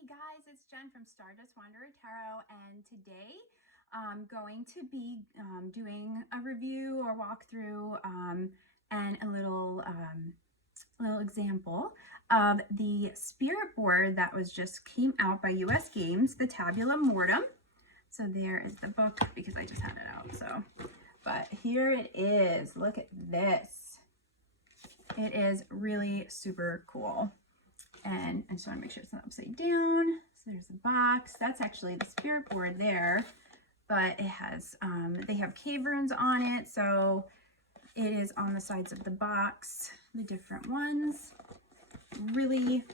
Hey guys, it's Jen from Stardust Wanderer Tarot, and today I'm going to be doing a review or walkthrough and a little example of the spirit board that just came out by US Games, the Tabula Mortem. So there is the book because I just had it out. So, but here it is. Look at this. It is really super cool. And I just want to make sure it's not upside down. So there's a box. That's actually the spirit board there, but it has, they have cave runes on it. So it is on the sides of the box, the different ones. Really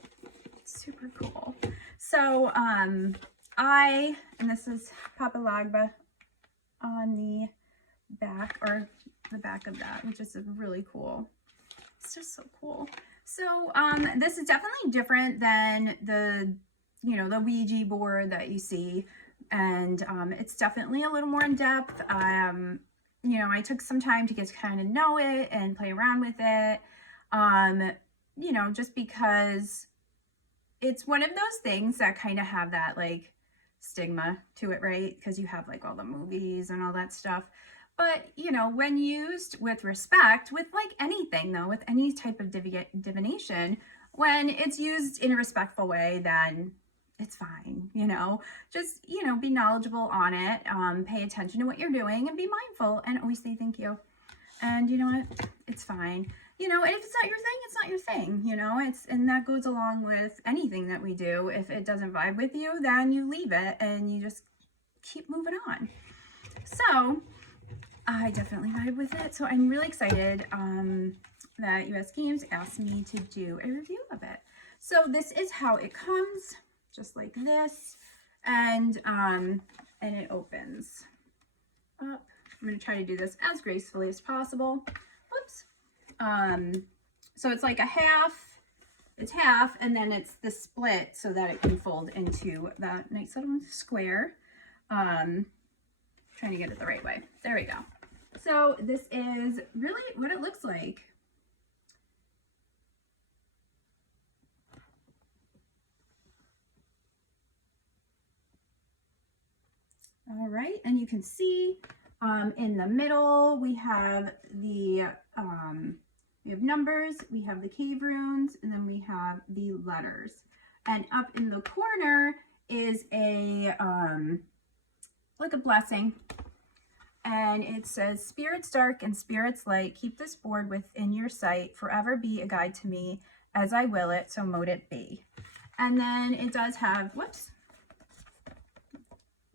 super cool. So, and this is Papa Lagba on the back, or the back of that, which is really cool. It's just so cool. So this is definitely different than the Ouija board that you see, and it's definitely a little more in depth. I took some time to get to kind of know it and play around with it, just because it's one of those things that kind of have that like stigma to it, right? Because you have like all the movies and all that stuff. But, when used with respect, with like anything though, with any type of divination, when it's used in a respectful way, then it's fine, just, be knowledgeable on it, pay attention to what you're doing and be mindful and always say thank you. And you know what? It's fine. And if it's not your thing, it's not your thing, and that goes along with anything that we do. If it doesn't vibe with you, then you leave it and you just keep moving on. So I definitely vibe with it. So I'm really excited that US Games asked me to do a review of it. So this is how it comes, just like this. And it opens up. I'm going to try to do this as gracefully as possible. Whoops. So it's like it's half, and then it's the split so that it can fold into that nice little square. Trying to get it the right way. There we go. So this is really what it looks like. All right, and you can see in the middle we have the we have numbers, we have the cave runes, and then we have the letters. And up in the corner is a like a blessing. And it says, spirits dark and spirits light, keep this board within your sight, forever be a guide to me, as I will it, so mote it be. And then it does have, whoops,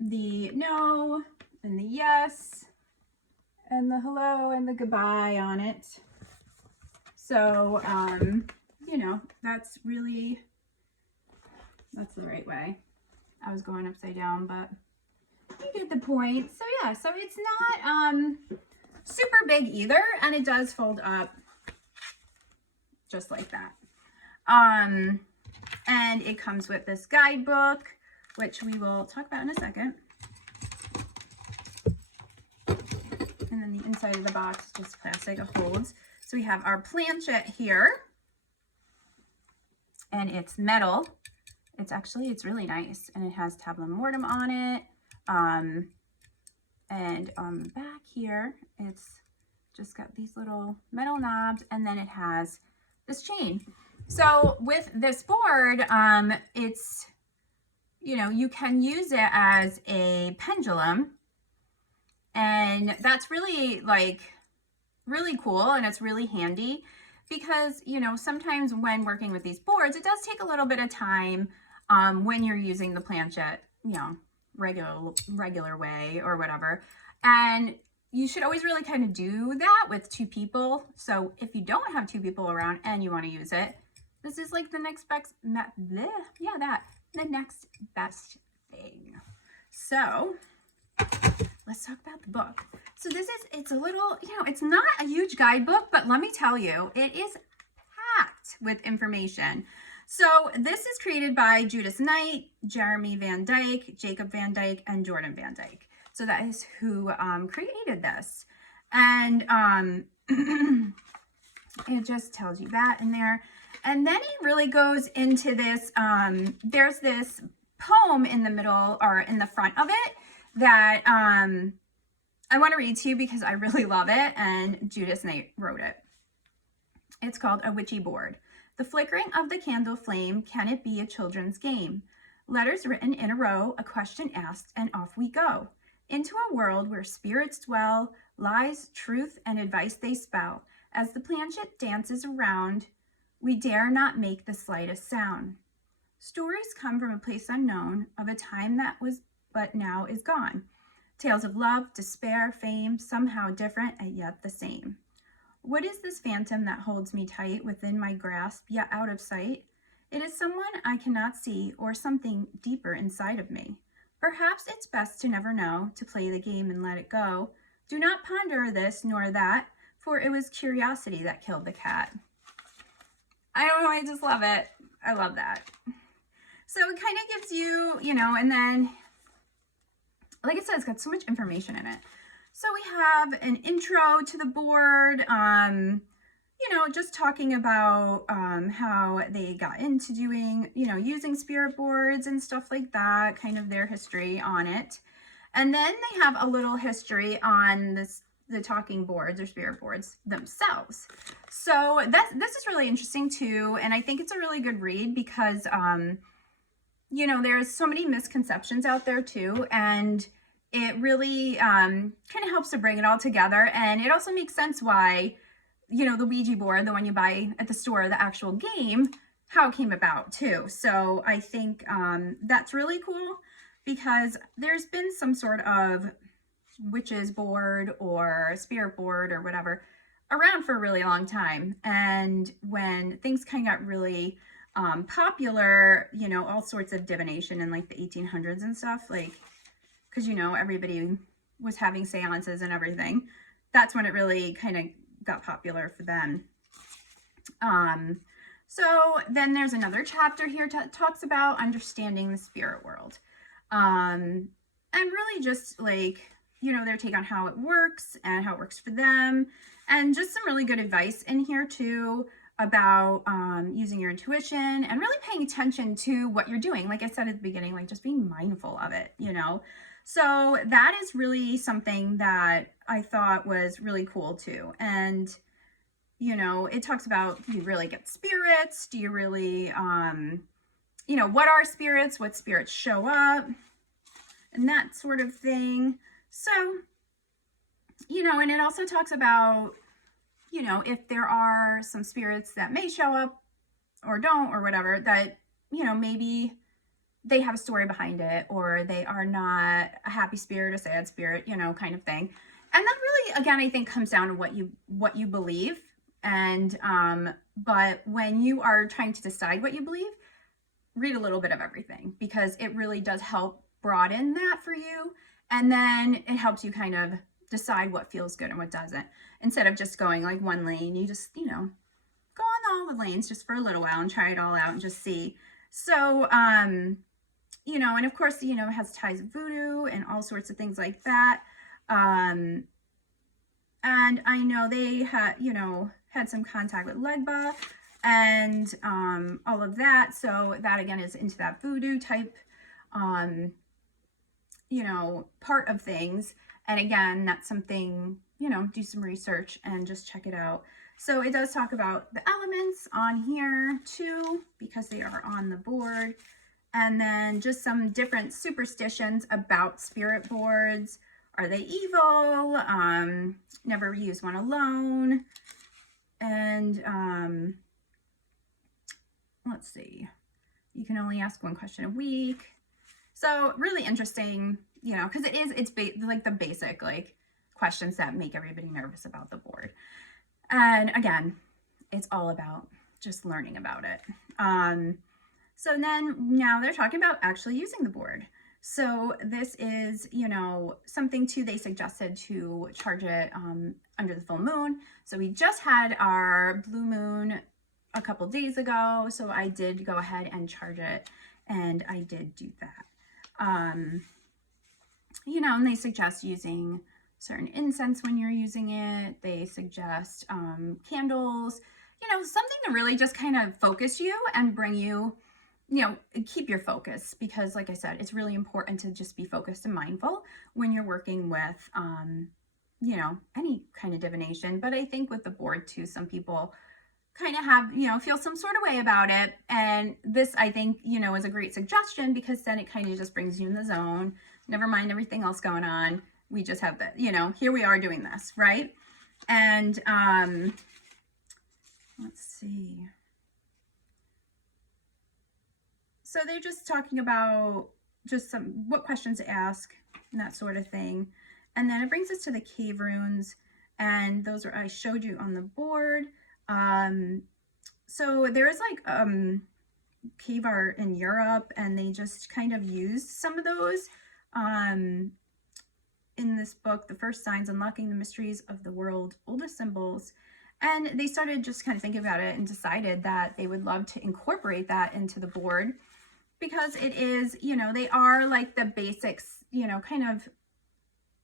the no, and the yes, and the hello, and the goodbye on it. So, that's the right way. I was going upside down, but you get the point. So yeah, so it's not super big either, and it does fold up just like that. And it comes with this guidebook, which we will talk about in a second. And then the inside of the box is just plastic, it holds. So we have our planchette here, and it's metal. It's really nice, and it has Tabula Mortem on it. And on the back here, it's just got these little metal knobs, and then it has this chain. So with this board, it's, you can use it as a pendulum, and that's really really cool, and it's really handy because, sometimes when working with these boards, it does take a little bit of time, when you're using the planchette, regular way or whatever, and you should always really kind of do that with two people. So if you don't have two people around and you want to use it, this is like the next best, the next best thing. So let's talk about the book. So it's a little, it's not a huge guidebook, but let me tell you, it is packed with information. So this is created by Judith Knight, Jeremy Van Dyke, Jacob Van Dyke, and Jordan Van Dyke. So that is who created this. And it just tells you that in there. And then he really goes into this, there's this poem in the middle or in the front of it that I want to read to you because I really love it, and Judith Knight wrote it. It's called A Witchy Board. The flickering of the candle flame, can it be a children's game? Letters written in a row, a question asked, and off we go. Into a world where spirits dwell, lies, truth, and advice they spell. As the planchette dances around, we dare not make the slightest sound. Stories come from a place unknown, of a time that was but now is gone. Tales of love, despair, fame, somehow different and yet the same. What is this phantom that holds me tight within my grasp, yet out of sight? It is someone I cannot see, or something deeper inside of me. Perhaps it's best to never know, to play the game and let it go. Do not ponder this nor that, for it was curiosity that killed the cat. I don't know, I just love it. I love that. So it kind of gives you, you know, and then, like I said, it's got so much information in it. So we have an intro to the board, you know, just talking about how they got into doing, you know, using spirit boards and stuff like that, kind of their history on it. And then they have a little history on the talking boards or spirit boards themselves. So this is really interesting too, and I think it's a really good read because, you know, there's so many misconceptions out there too, and it really kind of helps to bring it all together. And it also makes sense why, you know, the Ouija board, the one you buy at the store, the actual game, how it came about too. So I think that's really cool because there's been some sort of witches board or spirit board or whatever around for a really long time. And when things kind of got really popular, you know, all sorts of divination in like the 1800s and stuff, like, because, you know, everybody was having seances and everything. That's when it really kind of got popular for them. So then there's another chapter here that talks about understanding the spirit world. And really just like, you know, their take on how it works and how it works for them. And just some really good advice in here too about using your intuition and really paying attention to what you're doing. Like I said at the beginning, like just being mindful of it, you know. So that is really something that I thought was really cool too. And, you know, it talks about, do you really get spirits? Do you really, you know, what are spirits? What spirits show up? And that sort of thing. So, you know, and it also talks about, you know, if there are some spirits that may show up or don't or whatever, that, you know, maybe they have a story behind it, or they are not a happy spirit, a sad spirit, you know, kind of thing. And that really, again, I think comes down to what you believe. And, but when you are trying to decide what you believe, read a little bit of everything, because it really does help broaden that for you. And then it helps you kind of decide what feels good and what doesn't. Instead of just going like one lane, you just, you know, go on all the lanes just for a little while and try it all out and just see. So, you know, and of course, you know, it has ties of voodoo and all sorts of things like that. And I know they had, you know, had some contact with Legba and all of that. So that again is into that voodoo type, you know, part of things. And again, that's something, you know, do some research and just check it out. So it does talk about the elements on here too, because they are on the board. And then just some different superstitions about spirit boards. Are they evil? Never use one alone. And let's see. You can only ask one question a week. So really interesting, you know, because it's like the basic like questions that make everybody nervous about the board. And again, it's all about just learning about it. So then now they're talking about actually using the board. So this is, you know, something too, they suggested to charge it under the full moon. So we just had our blue moon a couple days ago. So I did go ahead and charge it, and I did do that. You know, and they suggest using certain incense when you're using it. They suggest candles, something to really just kind of focus you and bring you, keep your focus, because like I said, it's really important to just be focused and mindful when you're working with, any kind of divination. But I think with the board too, some people kind of have, feel some sort of way about it. And this, I think, is a great suggestion, because then it kind of just brings you in the zone. Never mind everything else going on. We just have that, here we are doing this, right? And let's see. So they're just talking about just what questions to ask and that sort of thing. And then it brings us to the cave runes, and those are, I showed you on the board. So there is like cave art in Europe, and they just kind of used some of those in this book, The First Signs, Unlocking the Mysteries of the World's Oldest Symbols. And they started just kind of thinking about it and decided that they would love to incorporate that into the board, because it is, they are like the basics, kind of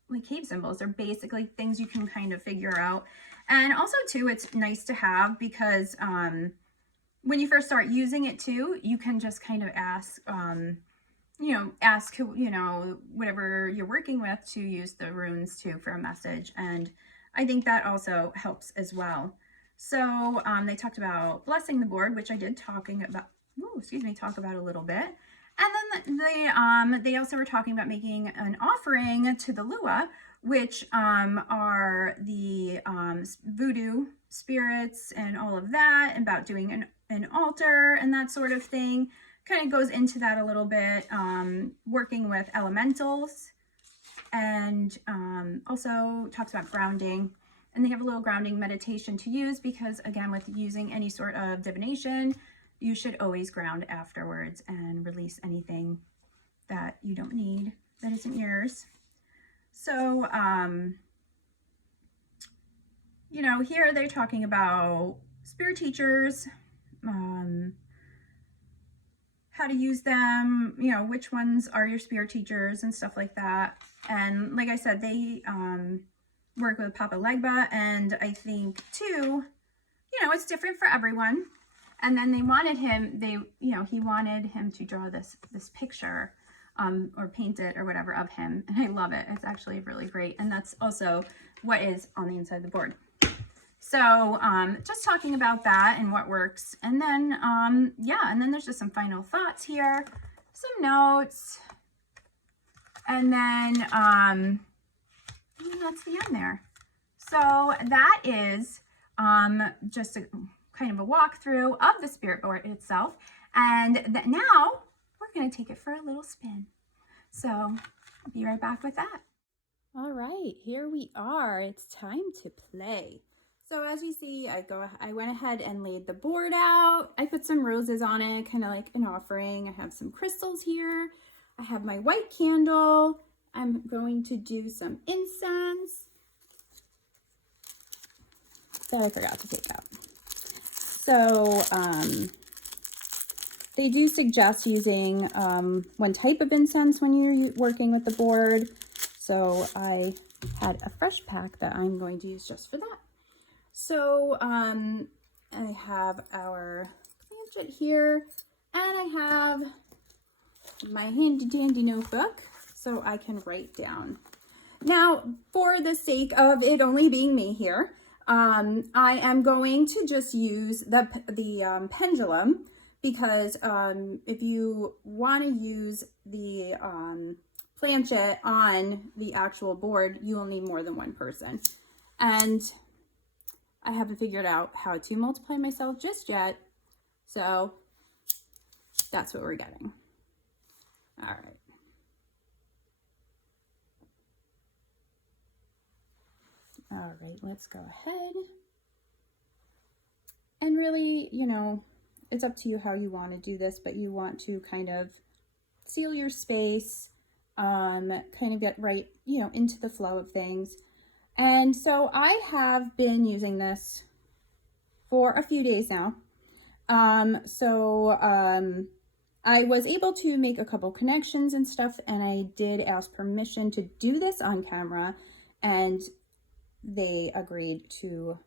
like cave symbols. They're basically things you can kind of figure out. And also too, it's nice to have, because when you first start using it too, you can just kind of ask, ask who, whatever you're working with to use the runes too for a message. And I think that also helps as well. So they talked about blessing the board, which I did talk about a little bit. And then they also were talking about making an offering to the Lua, which are the voodoo spirits and all of that, and about doing an altar and that sort of thing. Kind of goes into that a little bit, working with elementals, and also talks about grounding. And they have a little grounding meditation to use, because again, with using any sort of divination, you should always ground afterwards and release anything that you don't need, that isn't yours. So, here they're talking about spirit teachers, how to use them, which ones are your spirit teachers and stuff like that. And like I said, they work with Papa Legba, and I think too, it's different for everyone. And then they wanted him, he wanted him to draw this picture, or paint it or whatever of him. And I love it. It's actually really great. And that's also what is on the inside of the board. So just talking about that and what works. And then, and then there's just some final thoughts here, some notes. And then that's the end there. So that is just a kind of a walkthrough of the spirit board itself. And now we're going to take it for a little spin. So I'll be right back with that. All right, here we are. It's time to play. So as you see, I went ahead and laid the board out. I put some roses on it, kind of like an offering. I have some crystals here. I have my white candle. I'm going to do some incense that I forgot to take out. So they do suggest using one type of incense when you're working with the board. So I had a fresh pack that I'm going to use just for that. So I have our planchette here, and I have my handy dandy notebook so I can write down. Now, for the sake of it only being me here, I am going to just use the pendulum, because if you want to use the planchette on the actual board, you will need more than one person. And I haven't figured out how to multiply myself just yet. So that's what we're getting. All right. All right, let's go ahead. And really, it's up to you how you want to do this, but you want to kind of seal your space, kind of get right, into the flow of things. And so I have been using this for a few days now. I was able to make a couple connections and stuff, and I did ask permission to do this on camera, and they agreed to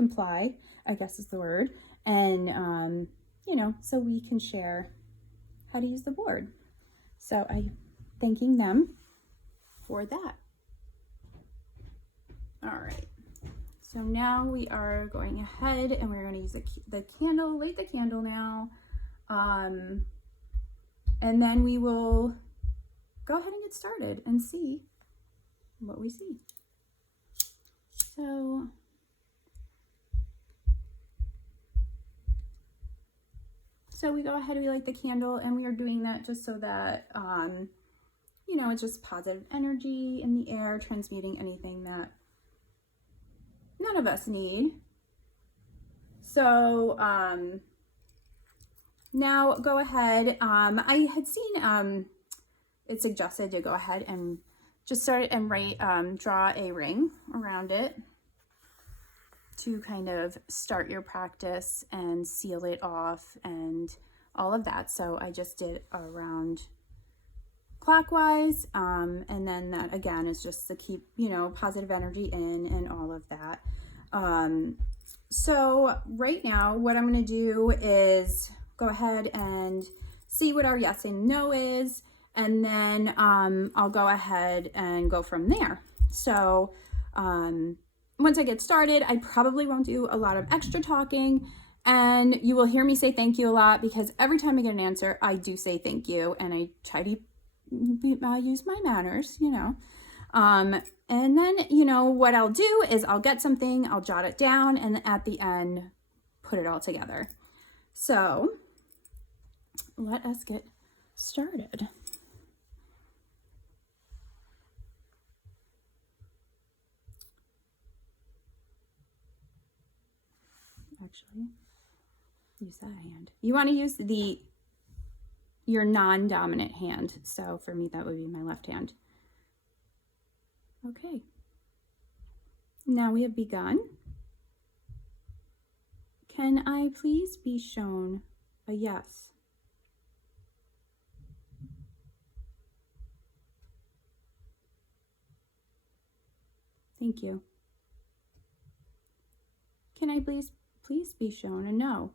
comply, I guess is the word, and you know, so we can share how to use the board. So I'm thanking them for that. All right, so now we are going ahead and we're going to use the candle, light the candle now, and then we will go ahead and get started and see what we see. So we go ahead, we light the candle, and we are doing that just so that, you know, it's just positive energy in the air, transmuting anything that none of us need. So now go ahead. I had seen it suggested to go ahead and just start and draw a ring around it to kind of start your practice and seal it off and all of that. So I just did around clockwise, and then that again is just to keep, you know, positive energy in and all of that. So right now what I'm going to do is go ahead and see what our yes and no is, and then I'll go ahead and go from there. So once I get started, I probably won't do a lot of extra talking, and you will hear me say thank you a lot, because every time I get an answer, I do say thank you, and I try to use my manners, you know. And then, you know, what I'll do is I'll get something, I'll jot it down, and at the end, put it all together. So let us get started. Actually, use that hand. You want to use your non-dominant hand. So for me, that would be my left hand. Okay. Now we have begun. Can I please be shown a yes? Thank you. Can I please be shown a no?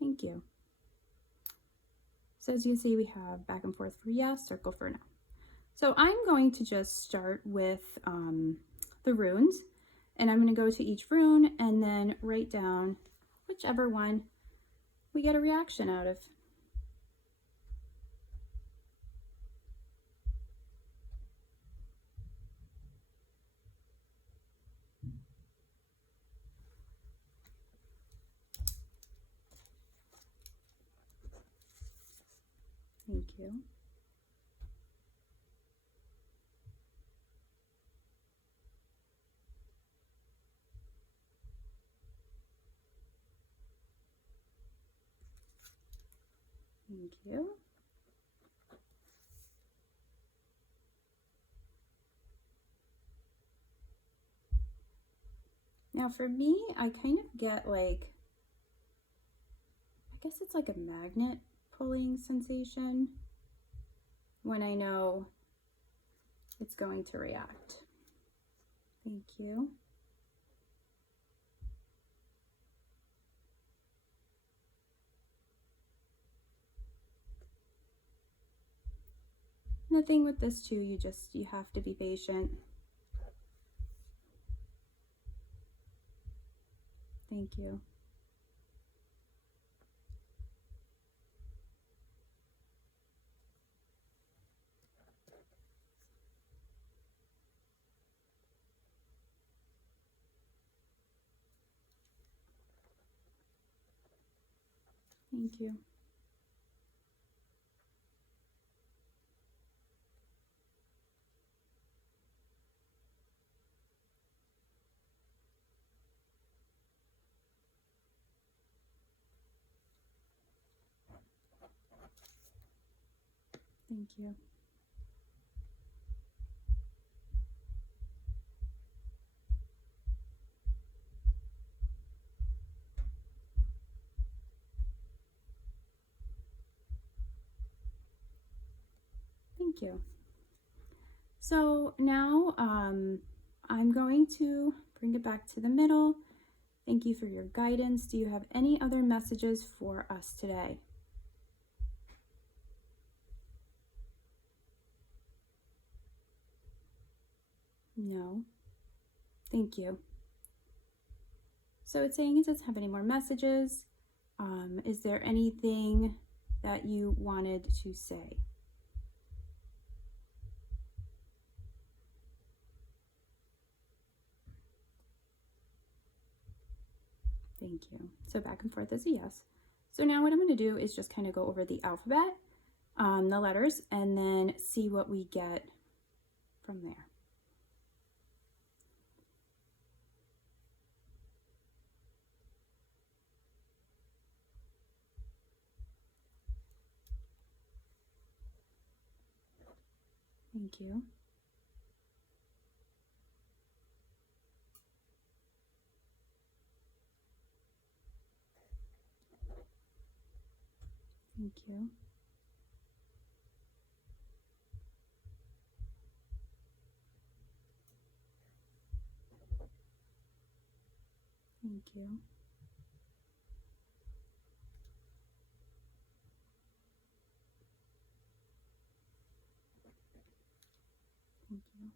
Thank you. So as you can see, we have back and forth for yes, circle for no. So I'm going to just start with the runes, and I'm going to go to each rune and then write down whichever one we get a reaction out of. Thank you. Thank you. Now for me, I kind of get like, I guess it's like a magnet pulling sensation when I know it's going to react. Thank you. Nothing with this too, you have to be patient. Thank you. Thank you. Thank you. Thank you. So now I'm going to bring it back to the middle. Thank you for your guidance. Do you have any other messages for us today? No. Thank you. So it's saying it doesn't have any more messages. Is there anything that you wanted to say? Thank you. So back and forth is a yes. So now what I'm going to do is just kind of go over the alphabet, the letters, and then see what we get from there. Thank you. Thank you. Thank you. Thank you.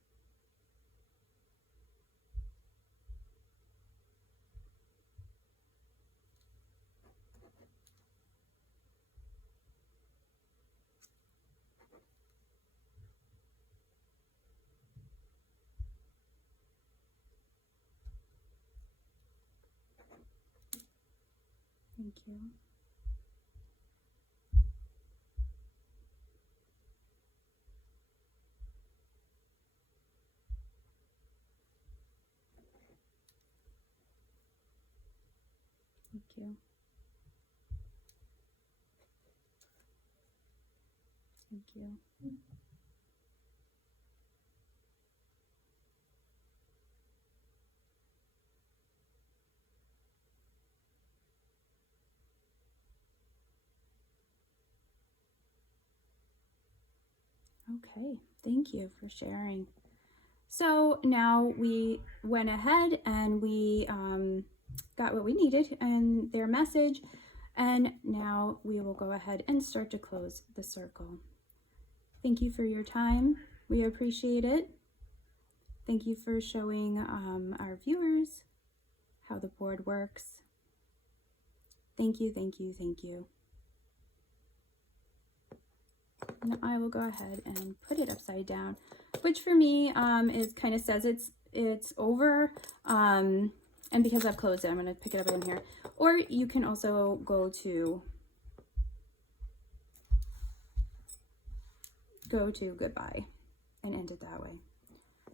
Thank you. Thank you. Thank you. Okay, thank you for sharing. So now we went ahead and we got what we needed and their message, and now we will go ahead and start to close the circle. Thank you for your time. We appreciate it. Thank you for showing our viewers how the board works. Thank you, thank you, thank you. And I will go ahead and put it upside down, which for me is kind of says it's over. And because I've closed it, I'm going to pick it up in here. Or you can also go to goodbye and end it that way.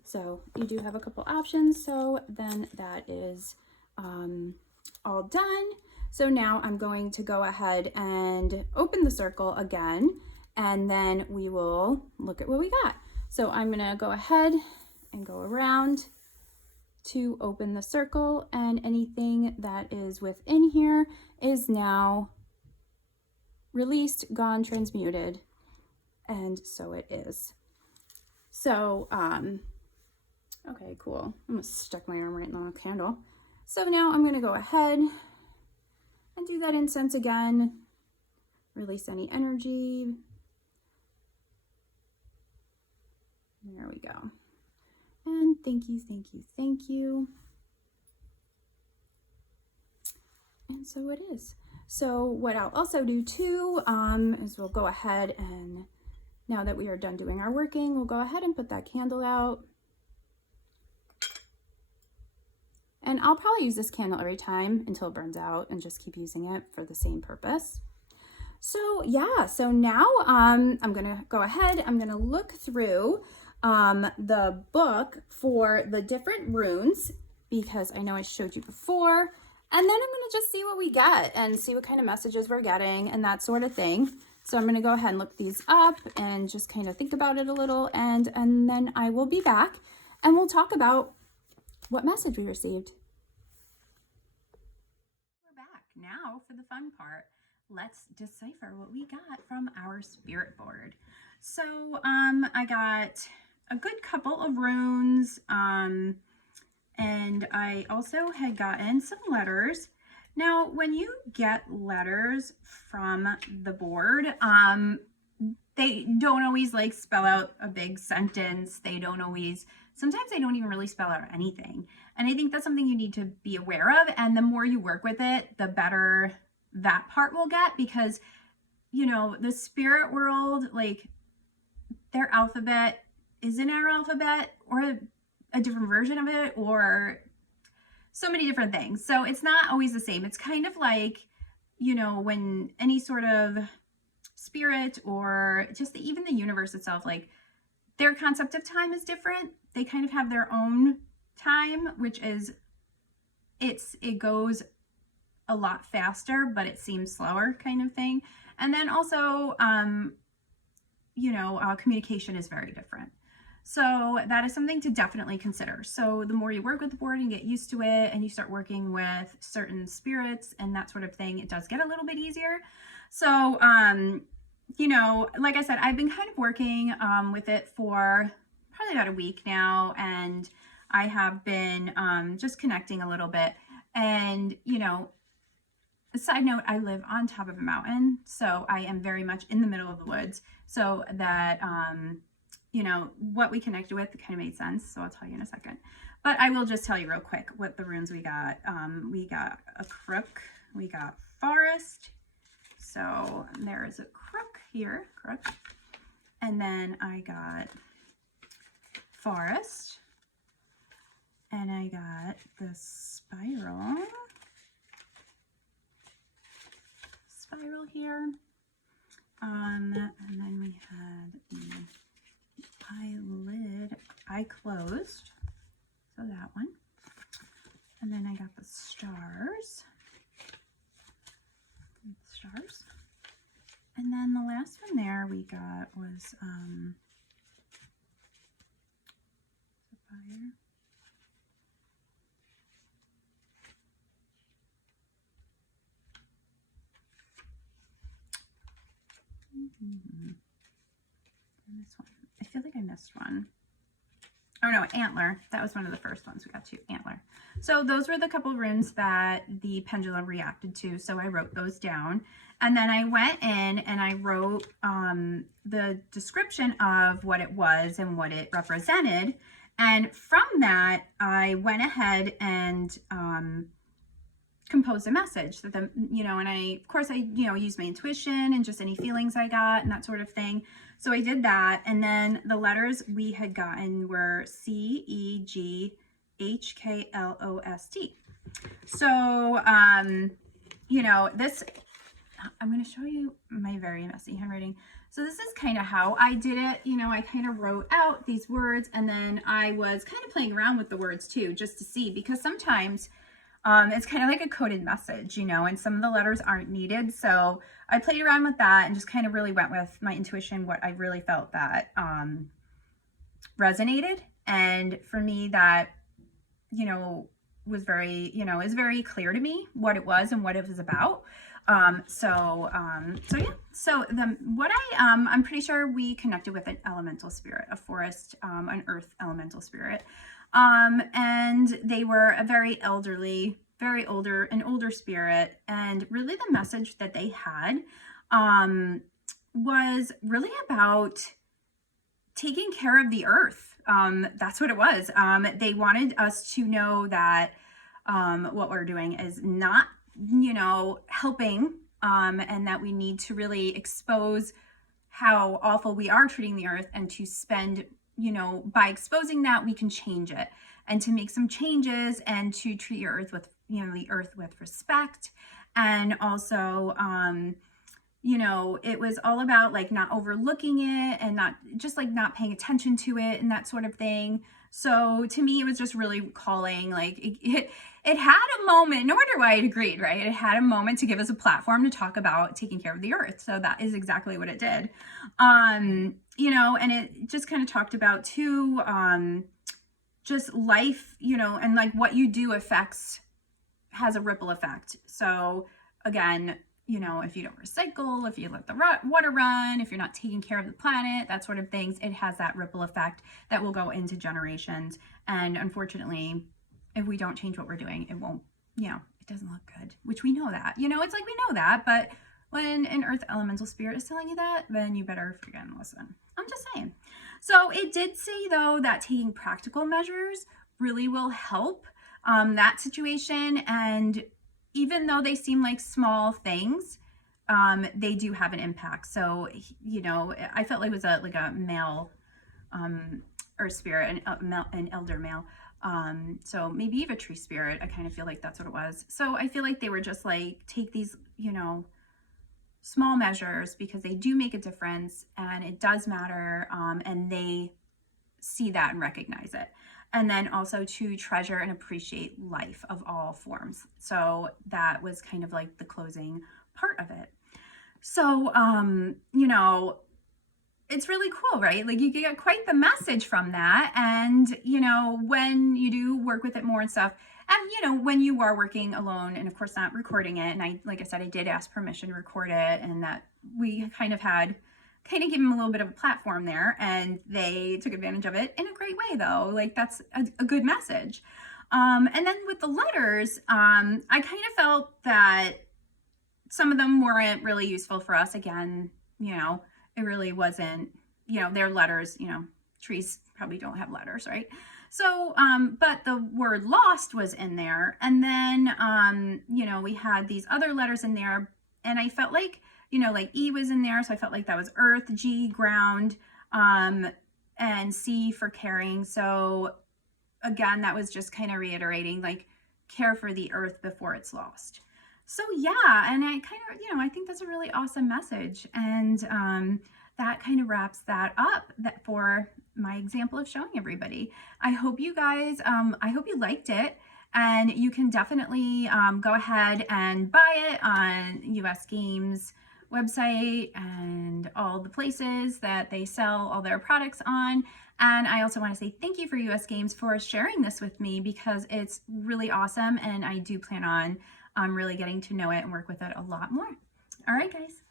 So you do have a couple options. So then that is all done. So now I'm going to go ahead and open the circle again, and then we will look at what we got. So I'm gonna go ahead and go around to open the circle, and anything that is within here is now released, gone, transmuted, and so it is. So, okay, cool. I'm gonna stick my arm right in the candle. So now I'm gonna go ahead and do that incense again, release any energy. There we go. And thank you, thank you, thank you. And so it is. So what I'll also do too is we'll go ahead and, now that we are done doing our working, we'll go ahead and put that candle out. And I'll probably use this candle every time until it burns out and just keep using it for the same purpose. So yeah, so now I'm gonna go ahead, I'm gonna look through the book for the different runes, because I know I showed you before, and then I'm gonna just see what we get and see what kind of messages we're getting and that sort of thing. So I'm gonna go ahead and look these up and just kind of think about it a little, and then I will be back and we'll talk about what message we received. We're back now for the fun part. Let's decipher what we got from our spirit board. So I got a good couple of runes, and I also had gotten some letters. Now, when you get letters from the board, they don't always like spell out a big sentence. They don't always, sometimes they don't even really spell out anything. And I think that's something you need to be aware of. And the more you work with it, the better that part will get, because, you know, the spirit world, like, their alphabet isn't our alphabet, or a different version of it, or so many different things. So it's not always the same. It's kind of like, you know, when any sort of spirit, or just even the universe itself, like, their concept of time is different. They kind of have their own time, which is, it goes a lot faster, but it seems slower, kind of thing. And then also, you know, communication is very different. So that is something to definitely consider. So the more you work with the board and get used to it, and you start working with certain spirits and that sort of thing, it does get a little bit easier. So, you know, like I said, I've been kind of working with it for probably about a week now, and I have been just connecting a little bit. And, you know, a side note, I live on top of a mountain, so I am very much in the middle of the woods, so that, you know, what we connected with kind of made sense. So I'll tell you in a second, but I will just tell you real quick what the runes we got. We got a crook, we got forest. So there is a crook here, crook. And then I got forest, and I got the spiral here. And then we had the eye closed, so that one. And then I got the stars. And then the last one there we got was fire. And this one, I feel like I missed one. Oh no, antler. That was one of the first ones we got to, antler. So those were the couple runes that the pendulum reacted to. So I wrote those down. And then I went in and I wrote the description of what it was and what it represented. And from that, I went ahead and composed a message that the, you know, and of course I, you know, used my intuition and just any feelings I got and that sort of thing. So I did that. And then the letters we had gotten were CEGHKLOST. So, you know, this, I'm going to show you my very messy handwriting. So this is kind of how I did it. You know, I kind of wrote out these words, and then I was kind of playing around with the words too, just to see, because sometimes it's kind of like a coded message, you know, and some of the letters aren't needed. So I played around with that and just kind of really went with my intuition, what I really felt that resonated. And for me, that, you know, was very, you know, is very clear to me what it was and what it was about. So yeah, so I'm pretty sure we connected with an elemental spirit, a forest, an earth elemental spirit. And they were a very elderly, an older spirit. And really the message that they had, was really about taking care of the earth. That's what it was. They wanted us to know that, what we're doing is not, you know, helping, and that we need to really expose how awful we are treating the earth, and to spend, you know, by exposing that, we can change it, and to make some changes, and to treat your earth with, you know, the earth with respect. And also, you know, it was all about like not overlooking it, and not just like not paying attention to it and that sort of thing. So to me, it was just really calling, like it had a moment, no matter why it agreed, right? It had a moment to give us a platform to talk about taking care of the earth. So that is exactly what it did. You know, and it just kind of talked about too, just life, you know, and like what you do has a ripple effect. So again, you know, if you don't recycle, if you let the water run, if you're not taking care of the planet, that sort of things, it has that ripple effect that will go into generations. And unfortunately, if we don't change what we're doing, it won't, you know, it doesn't look good, which we know that, you know, it's like we know that, but when an earth elemental spirit is telling you that, then you better freaking listen. I'm just saying. So it did say, though, that taking practical measures really will help that situation. And even though they seem like small things, they do have an impact. So, you know, I felt like it was like a male earth spirit, an elder male. So maybe even a tree spirit. I kind of feel like that's what it was. So I feel like they were just like, take these, you know, small measures because they do make a difference and it does matter. And they see that and recognize it. And then also to treasure and appreciate life of all forms. So that was kind of like the closing part of it. So, you know, it's really cool, right? Like you get quite the message from that. And, you know, when you do work with it more and stuff, and, you know, when you are working alone and of course not recording it. And like I said, I did ask permission to record it, and that we kind of give them a little bit of a platform there, and they took advantage of it in a great way though. Like that's a good message. And then with the letters, I kind of felt that some of them weren't really useful for us. Again, you know, it really wasn't, you know, their letters, you know, trees probably don't have letters, right? So, but the word lost was in there. And then, you know, we had these other letters in there, and I felt like, you know, like E was in there. So I felt like that was earth, G, ground, and C for caring. So again, that was just kind of reiterating, like, care for the earth before it's lost. So yeah, and I kind of, you know, I think that's a really awesome message. And that kind of wraps that up for my example of showing everybody. I hope you guys, I hope you liked it. And you can definitely go ahead and buy it on US Games website and all the places that they sell all their products on. And I also want to say thank you for US Games for sharing this with me, because it's really awesome, and I do plan on really getting to know it and work with it a lot more. All right, guys.